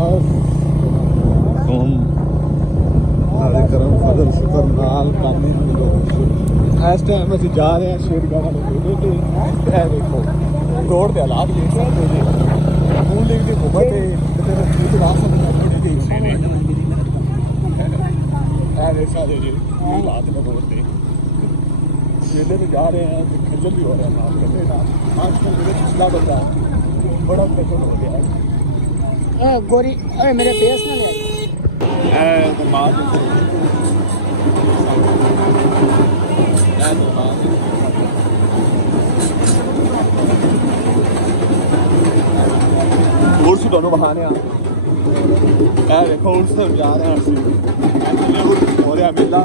तुम सारे करम फजल शुक्र नाल काम ही मिलो। इस टाइम ਅਸੀਂ ਜਾ ਰਹੇ ਹਾਂ ਸ਼ੇਰਗੜ੍ਹ ਵਾਲੇ ਮੇਲੇ ਤੇ। ਇਹ ਦੇਖੋ ਰੋਡ ਦੇ ਹਾਲਾਤ ਦੇਖ ਸਕਦੇ ਜੀ। ਸਕੂਲ ਲਈ ਦੀ ਘੁੰਮਤ ਹੈ ਕਿਤੇ ਰਸਤੇ ਰਾਸ ਨੂੰ ਥੋੜੀ ਜਿਹੀ ਸੀ ਨੇ। ਇਹ ਦੇਖ ਸਕਦੇ ਜੀ ਹਾਲਾਤ ਨੇ ਰੋਡ ਦੇ। मेले में जा रहे हैं तो खजल भी हो रहा है माफ करते ना। आजकल मेरे पिछला बंदा बड़ा खजल हो गया है। गोरी अरे मेरे फेस ना ले उर्स दोनों बहाने देखो उर्स जा रहे हैं हो रहा मेला।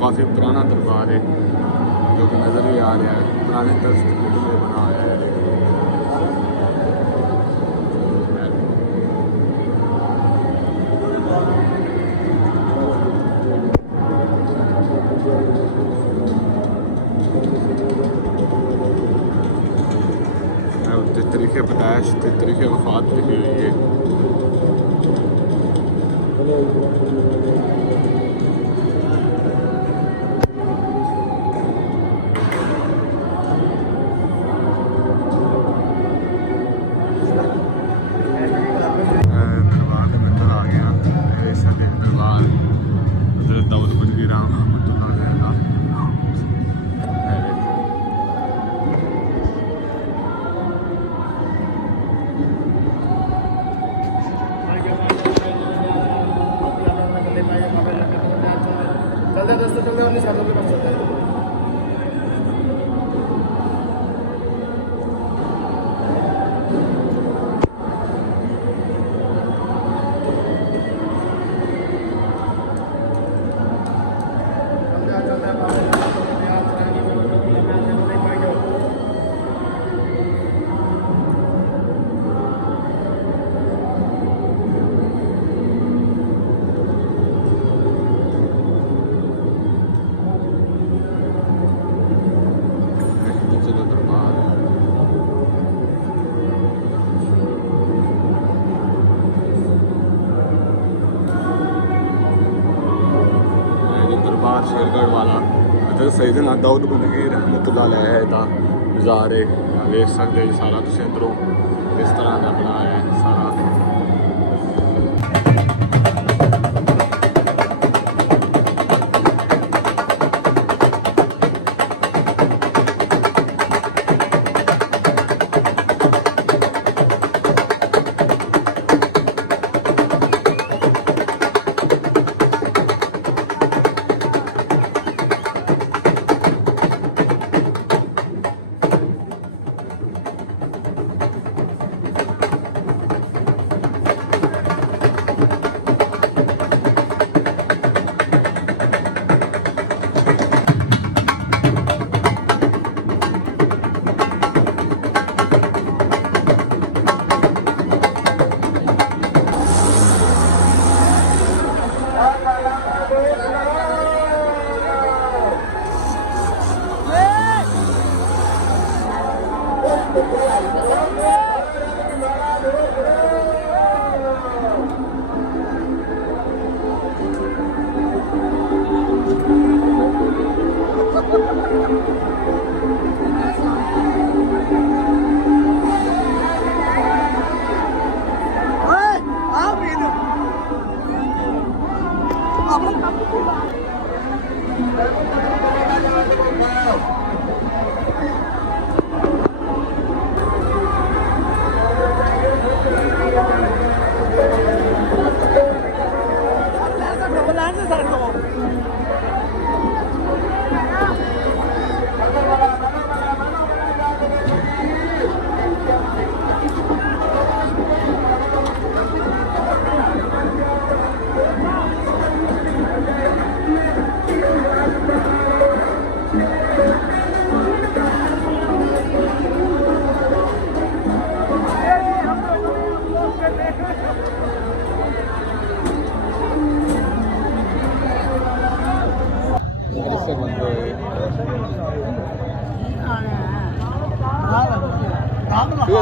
काफ़ी पुराना दरबार है जो कि नज़र भी आ रहा है। पुराने तर्ज में बना हुआ है। तरीके पैदाइश तरीके वफात लिखी हुई है। बाहर शेरगढ़ वाला इधर सईदना दाऊद बलगी रहमतुल्लाह अलैह दा नज़ारे देख सकते हो सारा तुम इधरों इस तरह का बनाया है सारा।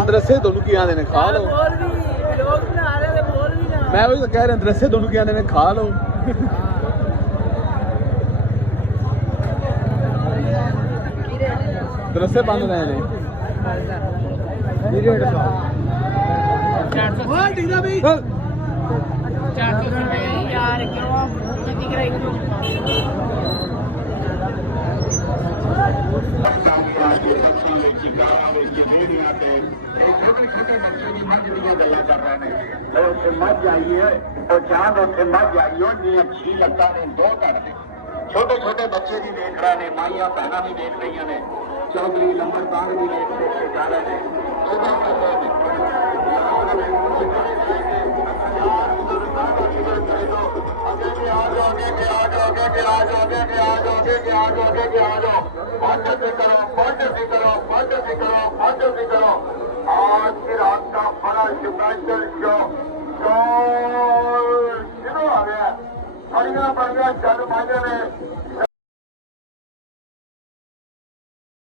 दरसे दोनों की आने ने खा लो मैं वही तो कह रहा दरसे दोनों की आने ने खा लो दरसे बंद रहे ने मत जाइए और चांद उसे मत जाइए नहीं अच्छी लगता है दो कर छोटे छोटे बच्चे भी देख रहे हैं माइया बहना भी देख रही हैं चौधरी लंबरदार भी देख जा रहे हैं आज की रात का बड़ा स्पेशल शो शुरू हो गया बढ़िया बढ़िया चल माजे ने